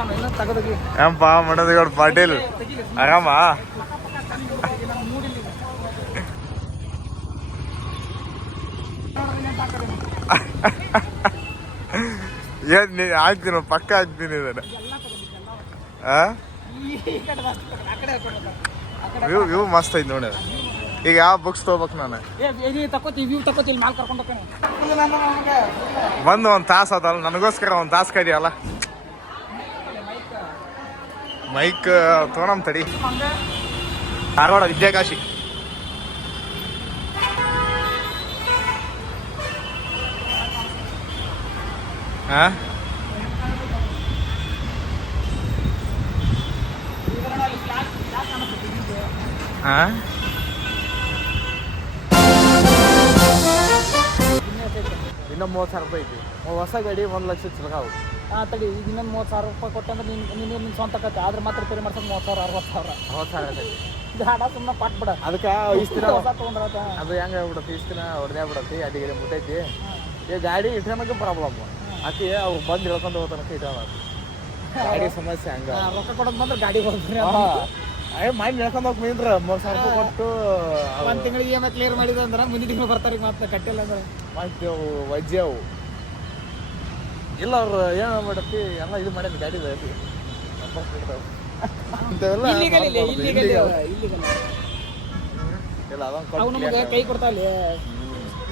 ಏನಪ್ಪ ಮನೋಜಗೌಡ ಪಾಟೀಲ್ ಆರಾಮ? ಏನ್ ಹಾಕ್ತೀನಿ, ಪಕ್ಕ ಹಾಕ್ತೀನಿ ಇದನ್ನ. ವ್ಯೂ ಮಸ್ತ್ ಐತಿ ನೋಡಿ. ಈಗ ಯಾವ ಬುಕ್ಸ್ ತಗೋಬೇಕು ನಾನು? ಬಂದು ಒಂದು ತಾಸು ಅದಲ್ಲ, ನನಗೋಸ್ಕರ ಒಂದು ತಾಸು ಕಡಿಯಲ್ಲ. ಮೈಕ್ ತೊಗೊಳಮ್ ತಡಿ. ಧಾರವಾಡ ವಿದ್ಯಾಕಾಶಿ. ಹಾಂ ಹಾಂ ಇನ್ನೂ 30,000 ರೂಪಾಯಿ ಐತಿ. ಹೊಸ ಗಾಡಿ 1,00,000 ಚಿಲ್ಲರ. ತಡಿ, ಈಗ ಇನ್ನೊಂದು 30,000 ರೂಪಾಯಿ ಕೊಟ್ಟಂದ್ರೆ ನಿನ್ನ ಸ್ವಂತ ಕತ್ತೆ. ಆದ್ರೆ ಮಾತ್ರ ರಿಪೇರಿ ಮಾಡ್ಸೋಕೆ 30,000 60,000 ಇದು ಹಾಡ ಸುಮ್ಮನೆ ಕೊಟ್ಬಿಡ. ಅದಕ್ಕೆ ಇಷ್ಟು ದಿನ ಹೊಸ ತೊಗೊಂಡ್ರತ ಅದು ಹೆಂಗೆ ಆಗ್ಬಿಡತ್ತೆ, ಇಷ್ಟು ದಿನ ಹೊಡೆದೇ ಬಿಡತ್ತಿ, ಅಡಿಗೆ ಮುಟ್ಟೈತಿ. ಈ ಗಾಡಿ ಇಟ್ಕೊಳಕ್ಕೆ ಪ್ರಾಬ್ಲಮ್ ಆಕಿ ಅವ್ರು ಬಂದು ಹೇಳ್ಕೊಂಡು ಹೋಗ್ತಾನಕ್ಕೆ ಇಟ್ಟಾವ. ಗಾಡಿ ಸಮಸ್ಯೆ ಹಂಗೆ. ರೊಕ್ಕ ಕೊಡೋದು ಬಂದ್ರೆ ಗಾಡಿ ಹೋಗ್ತಾರೆ. ಮೈಂಡ್ ಹೇಳ್ಕೊಂಡು ಹೋಗಿ ಮೀನ್ರ 3,000 ರೂಪಾಯಿ ಕೊಟ್ಟು ಒಂದು ತಿಂಗಳಿಗೆ EMI ಕ್ಲಿಯರ್ ಮಾಡಿದ್ರೆ ಅಂದ್ರೆ ಮುಂದಿನ ತಿಂಗಳು ಬರ್ತಾರೆ. ಮತ್ತೆ ಕಟ್ಟಿಲ್ಲ ಅಂದ್ರೆ ಮಾಡ್ತೇವು ವಜ್ಜೆ ಅವು. ಇಲ್ಲ ಅವ್ರು ಏನು ಮಾಡತ್ತಿ ಎಲ್ಲ ಇದು ಮಾಡ್ಯಾರ ಗಾಡಿ ಇಂಥವೆಲ್ಲ ಇಲ್ಲ ಅವು ನಮಗೆ ಕೈ ಕೊಡ್ತಾವಲ್ಲಿ.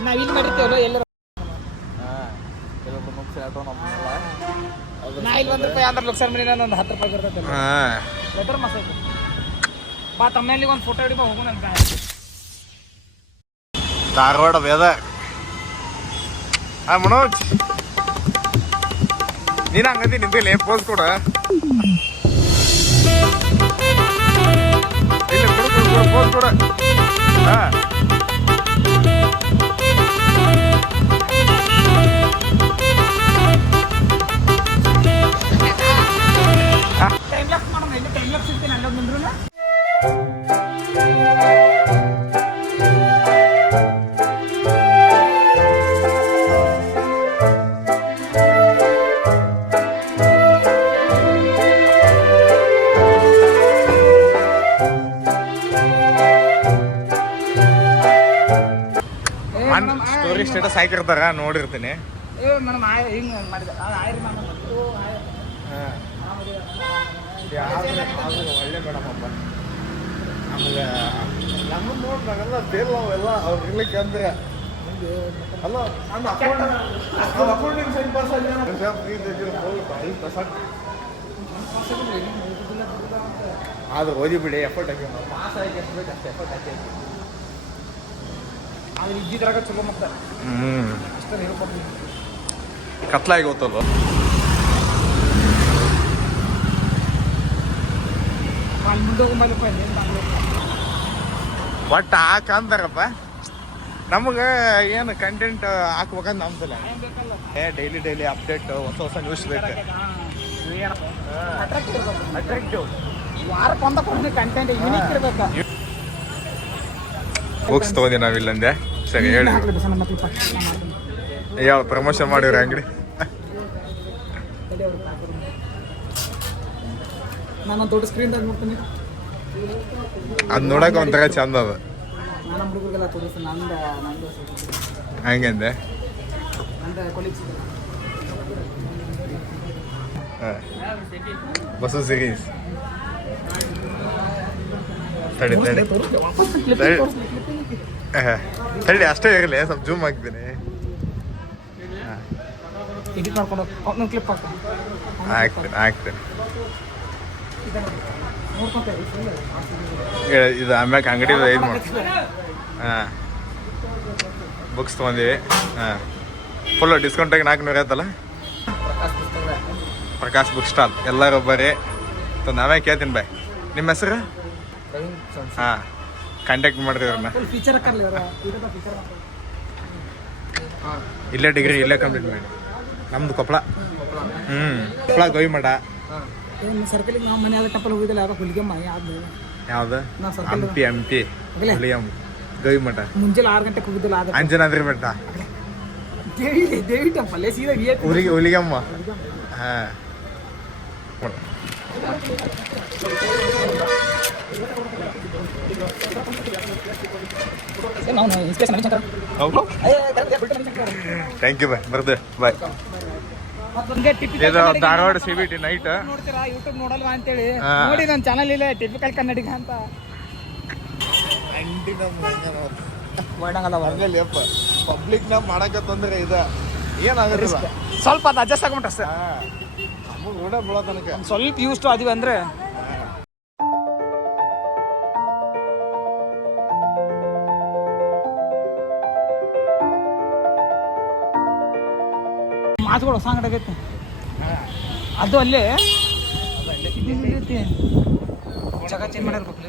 ನಾವು ಇಲ್ಲಿ ಮಾಡಿರ್ತೇವಲ್ಲ ಎಲ್ಲರೂ. ಕೆಲವೊಬ್ಬರು ನುಗ್ಸಿ ಆಟೋ ನಮ್ಮಲ್ಲ. ನಾ ಇಲ್ಲಿ 1 ರೂಪಾಯಿ ಅಂದ್ರೆ ಲಕ್ಷ ಮನೆ ಒಂದು 10 ರೂಪಾಯಿ ಇರ್ತೈತೆ. ಲೆಟರ್ ಮಸಾಲೆ ಬಾ ತಮ್ಮಲ್ಲಿ ಒಂದು ಫೋಟೋ ಹಿಡಿಬ ಹೋಗು. ನನ್ನ ಧಾರವಾಡ ವೆದರ್. ಮನೋಜ್ ನೀನು ಹಂಗಂದಿ ನಿಂಬಲ್ಲಿ ಪೋಸ್ ಕೊಡ. ಇಲ್ಲ ಕೊಡು ಪೋಸ್ ಕೊಡ. ಹಾಂ ಟೈಮ್ ಲಾಪ್ಸ್ ಮಾಡೋಣ. ಇಲ್ಲಿ ಟೈಮ್ ಲಾಪ್ಸ್ ಇರ್ತೀನಿ ಅಲ್ಲೋಗಿ ನಿಂದ್ರು. ಸ್ಟೋರಿ ಸ್ಟೇಟಸ್ ಹಾಕಿರ್ತಾರ ನೋಡಿರ್ತೀನಿ. ಮೇಡಮ್ ಹಿಂಗೆ ಮಾಡಿದೆ ಒಳ್ಳೆ ಮೇಡಮ್ ಅಪ್ಪ. ನಮ್ಗೆ ನಮ್ಮನ್ನು ನೋಡ್ದಾಗೆಲ್ಲ ಬೇರೆ ಅವೆಲ್ಲ ಅವ್ರು ಇರ್ಲಿಕ್ಕೆ ಅಂದ್ರೆ ಅಲ್ಲ ಅಕೌಂಟಿಂಗ್ ಸೈನ್ ಪಾಸ್ ಅದು ಓದಿ ಬಿಡಿ. ಎಫರ್ಟ್ ಹಾಕಿ ಪಾಸ್ ಆಗಿ ಎಷ್ಟು ಬೇಕು ಅಷ್ಟು ಎಫರ್ಟ್ ಹಾಕಿ. ಅದು ಇದ್ದಿದ್ರಾಗ ಚಲೋ ಮತ್ತೆ ಅಷ್ಟೇ ಹೇಳ್ಕೊಡ್ತೀನಿ. ಕತ್ಲಾಗಿ ಗೊತ್ತಲ್ವ. ಅಲ್ಲಿ ಮುಂದೆ ಹೋಗ್ಬಲ್ಲಪ್ಪ. ಒಟ್ಟು ಹಾಕಂತಾರಪ್ಪ. ನಮಗೆ ಏನು ಕಂಟೆಂಟ್ ಹಾಕ್ಬೇಕಂತ ನಮ್ದಿಲ್ಲ. ಡೈಲಿ ಅಪ್ಡೇಟ್, ಹೊಸ ನ್ಯೂಸ್ ಬೇಕು. ಅಟ್ರಾಕ್ಟಿವ್ ವಾರಕ್ಕೆ ಒಂದ ಕೊಡ್ತೀನಿ ಕಂಟೆಂಟ್ ಯೂನಿಕ್ ಇರ್ಬೇಕು. ಬುಕ್ಸ್ ತೊಗೊಂಡಿ ನಾವಿಲ್ಲಂದೆ. ಸರಿ ಹೇಳಿ ಯಾವ ಪ್ರಮೋಷನ್ ಮಾಡಿವ್ರಿ ಅಂಗಡಿ? ನಾನು ದೊಡ್ಡ ಸ್ಕ್ರೀನ್ದಾಗ ನೋಡ್ತೀನಿ. ಅದು ನೋಡಕ್ಕೆ ಒಂಥರ ಚಂದ ಅದ. ನಾನು ಹುಡುಗರಿಗೆಲ್ಲ ತೋರಿಸ್ತೀನಿ. ನಂದು ಹಂಗಂದೆ. ನಂದು ಕೊಲೀಗ್ಸ್ ಬಸ್ಸು ಸೀರೀಸ್ ತಡಿ ತಡಿ ಅಷ್ಟೇ ಇರಲಿ. ಸ್ವಲ್ಪ ಜೂಮ್ ಹಾಕ್ತೀನಿ. ಎಡಿಟ್ ಮಾಡ್ಕೊಂಡು ಕ್ಲಿಪ್ ಹಾಕ್ತೀನಿ. ಇದು ಆಮ್ಯಾಗ ಅಂಗಡಿ ಇದು ಮಾಡಿ. ಹಾಂ ಬುಕ್ಸ್ ತೊಗೊಂಡಿವಿ. ಹಾಂ ಫುಲ್ಲು ಡಿಸ್ಕೌಂಟಾಗಿ 400 ಆಯ್ತಲ್ಲ. ಪ್ರಕಾಶ್ ಬುಕ್ ಸ್ಟಾಲ್ ಎಲ್ಲರೂ ಬರ್ರಿ. ನಾವೇ ಕೇಳ್ತೀನಿ ಬಾಯ್. ನಿಮ್ಮ ಹೆಸರು? ಹಾಂ ಕಾಂಟ್ಯಾಕ್ಟ್ ಮಾಡಿರಿ ಅವ್ರನ್ನ. ಇಲ್ಲೇ ಡಿಗ್ರಿ ಇಲ್ಲೇ ಕಂಪ್ಲೀಟ್ ಮಾಡಿ. ನಮ್ದು ಕೊಪ್ಪಳ. ಕೊಪ್ಪಳ ಗವಿಮಠ. ಸರ್ಕಲಿಗೆ ನಾವು ಮನೆ ಆದ ಟಪ್ಪಲ್ಲಿ ಹೋಗಿದ್ದಲ್ಲ. ಯಾವಾಗ ಹುಲಿಗೆಮ್ಮ ಯಾವ್ದು? ಹಂಪಿ ಹುಲಿಗೆಮ್ಮ ಗವಿಮಠ. ಮುಂಜಾನೆ 6 ಗಂಟೆಗೆ ಹೋಗಿದ್ದಲ್ಲ. ಅಂಜನಾದ್ರಿ ಬೆಟ್ಟ. ದೇವಿ ಟೆಂಪಲ್ ಸೀದಾ ಹುಲಿಗೆಮ್ಮ. ಹಾಂ ನಾವು inspiration Mani Shankar thank you bye ಬರ್ತೇವೆ ಬಾಯ್. ಇದು ಧಾರವಾಡ CBT ನೈಟ್ ನೋಡ್ತೀರಾ ಯೂಟ್ಯೂಬ್ ನೋಡಲ್ವಾ ಅಂತೇಳಿ ನೋಡಿ ನನ್ನ ಚಾನಲ್ ಇಲ್ಲ ಟಿಪಿಕಲ್ ಕನ್ನಡಿಗ ಅಂತ ಪಬ್ಲಿಕ್ ನ ಮಾಡಕತ್ತಂದ್ರೆ ಇದ ಏನಾಗುತ್ತೆ ಸ್ವಲ್ಪ ಅದು ಅಡ್ಜಸ್ಟ್ ಆಗ್ಬಿಟ್ಟು ಅಷ್ಟೇ ನಮಗೆ ಓಡ ಬೀಳೋ ತನಕ ಸ್ವಲ್ಪ ಯೂಸ್ ಟು ಅದೀವಿ ಅಂದ್ರೆ ಮಾತುಗಳು ಹೊಸ ಅಂಗಡಿ ಆಗೈತಿ ಅದು ಅಲ್ಲೇ ಜಾಗ ಚೇಂಜ್ ಮಾಡಿರ್ಬೇಕು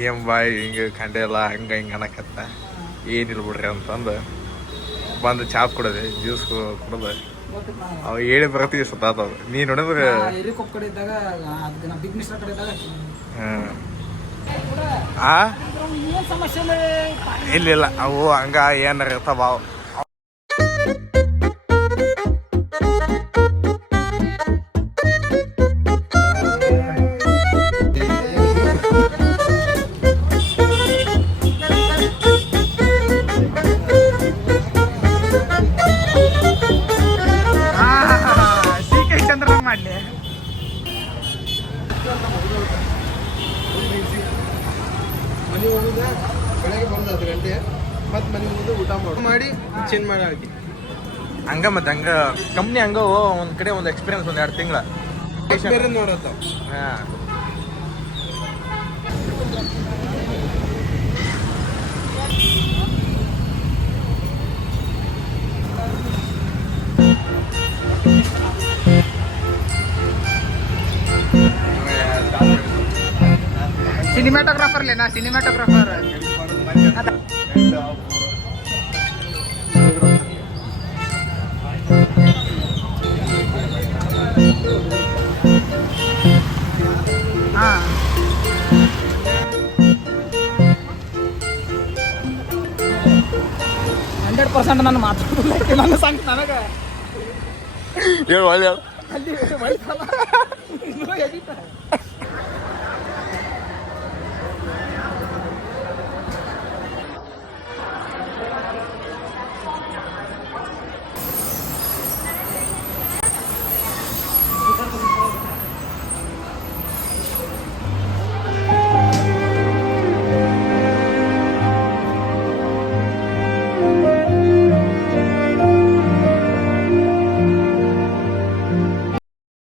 ಏನ್ ಬಾಯ್ ಹಿಂಗೆ ಕಂಡೆಲ್ಲ ಹಂಗೆ ಹಿಂಗೆ ಅನ್ನಕತ್ತ ಏನಿಲ್ಲ ಬಿಡ್ರಿ ಅಂತಂದು ಬಂದು ಚಾ ಕುಡದೆ ಜ್ಯೂಸ್ ಕುಡ್ದೆ ಅವು ಹೇಳಿ ಬರ್ತೀವಿ ಸತ್ತಾತ ನೀ ನೋಡಿದ್ರೆ ಹಿರಿಕೊಪ್ಪ ಕಡೆ ಇದ್ದಾಗ ಅದಕ್ಕೆ ಬಿಗ್ ಮಿಸ್ಟರ್ ಕಡೆ ಇದ್ದಾಗ ಏನು ಸಮಸ್ಯೆ ಇಲ್ಲ ಅವು ಹಂಗ ಏನಾರ ಇರ್ತಾವ ಅವು. ಮಾಡಲಿ ಮನೆ ಹೋಗುದ ಬೆಳಗ್ಗೆ ಬರೋದು 10 ಗಂಟೆ ಮತ್ತೆ ಮನೆಗೆ ಹೋಗಿ ಊಟ ಮಾಡಿ ಚೇಂಜ್ ಮಾಡಿ ಹಂಗ ಮತ್ತೆ ಹಂಗ ಕಂಪ್ನಿ ಹಂಗ ಒಂದ್ ಕಡೆ ಒಂದು ಎಕ್ಸ್ಪೀರಿಯನ್ಸ್ ಒಂದ್ 2 ತಿಂಗಳ ಬೇರೆ ನೋಡತ್ತ सिनेमाटोग्राफर लेना सिनेमाटोग्राफर हाँ 100% ನಾನು ಮಾತಾಡೋದಿಲ್ಲ ನನ್ನ ಸಂಗ ನನಗೆ ಹೇಳು ಒಳ್ಳೆ ಅಲ್ಲಿ